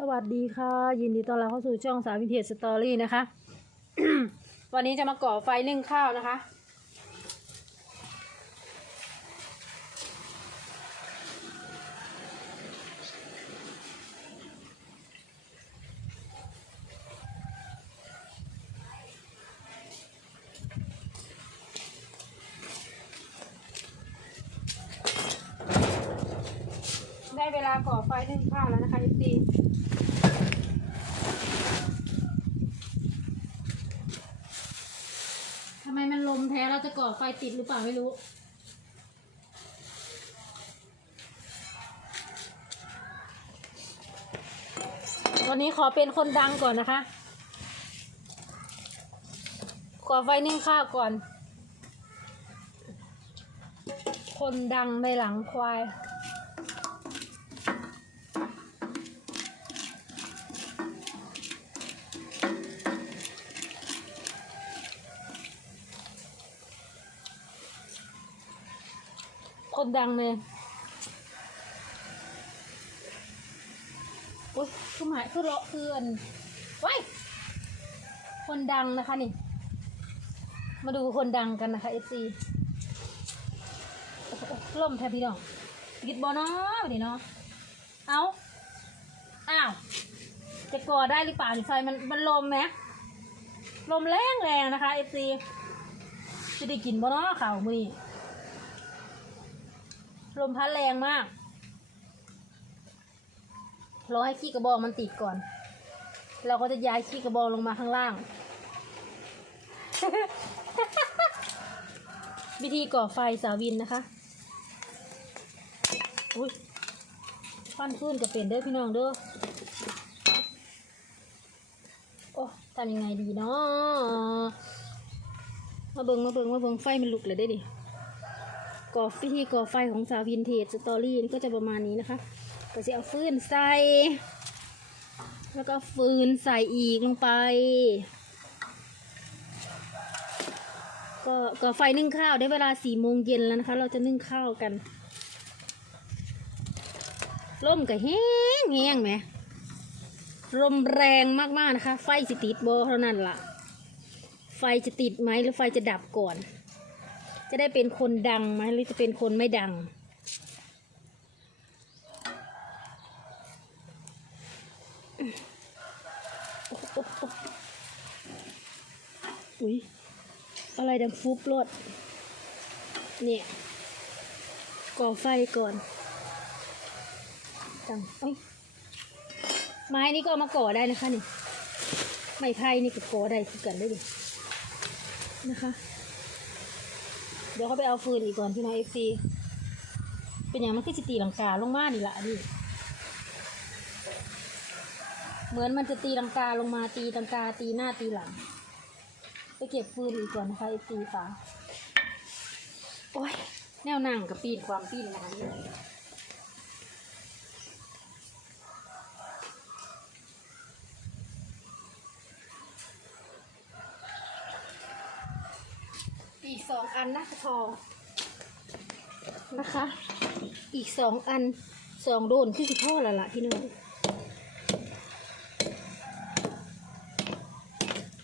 สวัสดีค่ะ ยินดีต้อนรับเข้าสู่ช่องสาววินเทจสตอรี่นะคะ วันนี้จะมาก่อไฟนึ่งข้าวนะคะ ได้เวลาก่อไฟนึ่งข้าวแล้วนะคะยิปซีทำไมมันลมแท้เราจะ ก่อไฟติดหรือเปล่าไม่รู้ วันนี้ขอเป็นคนดังก่อนนะคะ ขอไฟนึ่งข้าวก่อน คนดังในหลังควาย คนดังเลยโอ้ยคือหมายคือเลาะคืออันว้ายคนดังนะคะนี่ มาดูคนดังกันนะคะเอฟซีล่มแทบพี่น้องกิดบอเนาะวันนี้เนาะเอาอ้าว จะก่อได้หรือเปล่าไฟมันมันลมไหมลมแรงแรงนะคะเอฟซีจะได้กินบ่เนาะข่าวมือ ลมพัดแรงมากรอให้ขี้กระบอกมันติดก่อน เราก็จะย้ายขี้กระบอกลงมาข้างล่าง วิธีก่อไฟสาวินนะคะอุ้ยฟันขึ้นกับเป็นเด้อพี่น้องเด้อโอ้ทำยังไงดีเนาะมาเบิงมาเบิงมาเบิงไฟมันลุกเลยได้ดิ ก่อวิธีก่อไฟของสาววินเทจสตอรี่นี่ก็จะประมาณนี้นะคะ ก็จะเอาฟืนใส่ แล้วก็ฟืนใส่อีกลงไป ก็ก่อไฟนึ่งข้าวได้เวลาสี่โมงเย็นแล้วนะคะ เราจะนึ่งข้าวกันลมก็แห้งแห้งไหมลมแรงมากๆนะคะ ไฟจะติดบอเท่านั้นละ่ะ ไฟจะติดไหมหรือไฟจะดับก่อน จะได้เป็นคนดังไหมหรือจะเป็นคนไม่ดัง อุ้ยอะไรดังฟุบรถเนี่ย ก่อไฟก่อนดังเอ้ยไม้นี่ก็เอามาก่อได้นะคะนี่ไม้ไผ่นี่ก็ก่อได้คือกันได้ดินะคะ เดี๋ยวเขาไปเอาฟืนอีกก่อนพี่น้องเอฟซีเป็นอย่างมันคือจิตีลังกาลงมานี่ละนี่เหมือนมันจะตีลังกาลงมาตีลังกาตีหน้าตีหลัง ไปเก็บฟืนอีกก่อนนะคะเอฟซีฟ้าโอ้ยแนวนั่งกับปีนความปีนมา อีกสองอันนะทองนะคะ อีกสองอันสองโดนที่สิพ่อและละพี่น้อง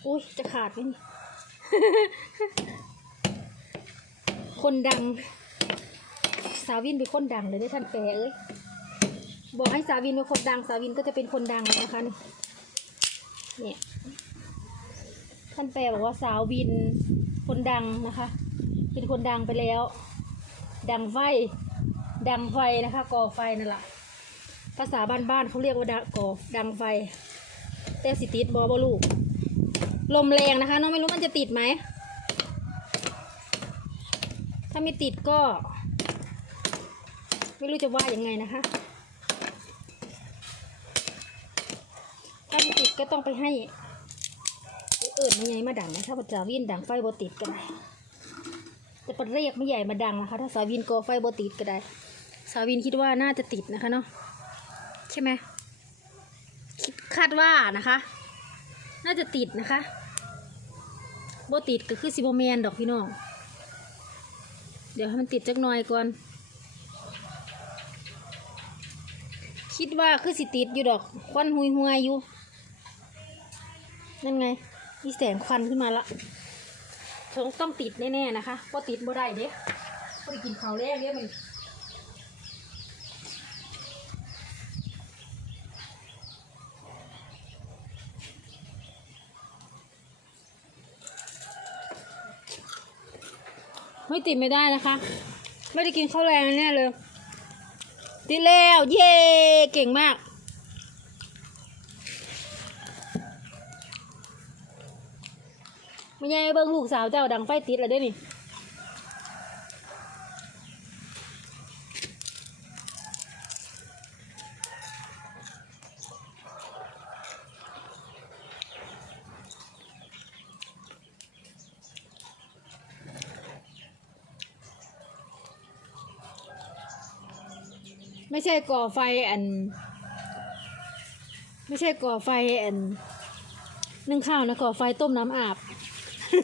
อุ้ยจะขาดไหมนี่ คนดัง สาวินเป็นคนดังเลยได้อท่านแปรเอ้ยบอกให้สาวินเป็นคนดัง สาวินก็จะเป็นคนดังนะคะนี่เนี่ยท่านแปลบอกว่าสาววิน คนดังนะคะ เป็นคนดังไปแล้ว ดังไฟ ดังไฟนะคะก่อไฟนั่นแหละภาษาบ้านๆเขาเรียกว่าก่อดังไฟ แต่สิติดบอบลูก ลมแรงนะคะ น้องไม่รู้มันจะติดไหม ถ้าไม่ติดก็ ไม่รู้จะว่ายังไงนะคะ ถ้าไม่ติดก็ต้องไปให้ เอิญไม่ใหญ่มาดังนะถ้าปัจจาวินดังไฟบติดก็ได้จะปัดเรียกไม่ใหญ่มาดังนะคะ ถ้าสาวินกอไฟบติดก็ได้ สาวินคิดว่าน่าจะติดนะคะเนาะใช่ไหมคิดคาดว่านะคะ น่าจะติดนะคะบติดก็คือซิโบแมนดอกพี่น้องเดี๋ยวให้มันติดจักหน่อยก่อนคิดว่าคือสิติดอยู่ดอกควันหุยหวยอยู่นั่นไง มีแสงควันขึ้นมาละต้องต้องติดแน่ๆนะคะเพราะติดบ่ได้เด้บ่ได้กินข้าวแรกเด้มันไม่ติดไม่ได้นะคะ ไม่ได้กินข้าวแรงแน่เลย ติดแล้ว เย้เก่งมาก ไม่ใช่เบิ่งลูกสาวเจ้าดังไฟติดแล้วเด้นี่ไม่ใช่ก่อไฟอัน ไม่ใช่ก่อไฟอันนึ่งข้าวนะก่อไฟต้มน้ำอาบ ก่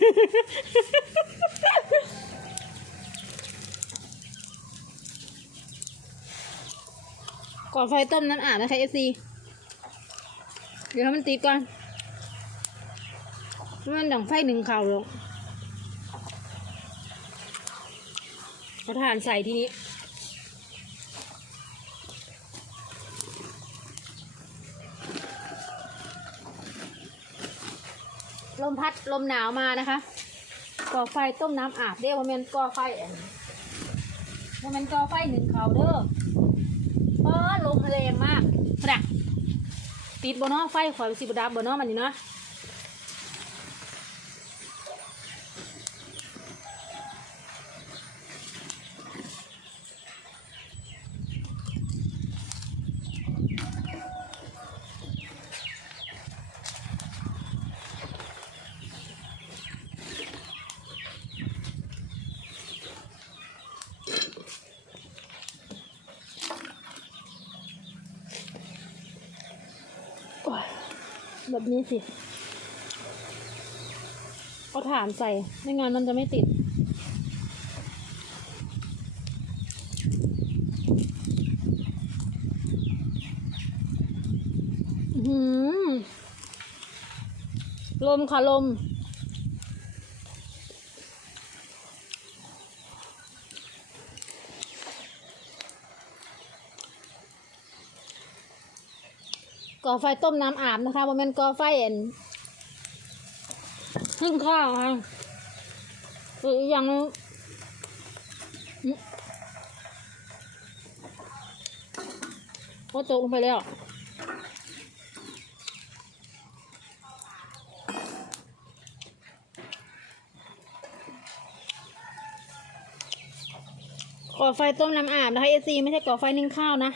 อไฟต้มน้ำอาบนะคะเอซีเดี๋ยวให้มันติดก่อนมันดังไฟหนึ่งเข่าลงเอาถ่านใส่ทีนี้ มพัดลมหนาวมานะคะ ก่อไฟต้มน้ำอาบเด้ว่ามันก่อไฟอันว่าแมันก่อไฟหนึ่งเขาเด้อเพราะลมแรงมากพระติดบนน้อไฟข่อยสิบดับบนน้อมันอยู่เนาะ แบบนี้สิเอาฐานใส่ไม่งั้นมันจะไม่ติด หืม ลมค่ะลม ก่อไฟต้มน้ำอาบนะคะว่าแมันก่อไฟเอ็นนึ่งข้าวค่ะหรือย่างนึงอื้อโอ้ตกลงไปแล้วก่อไฟต้มน้ำอาบนะคะเอซีไม่ใช่ก่อไฟนึ่งข้าวนะ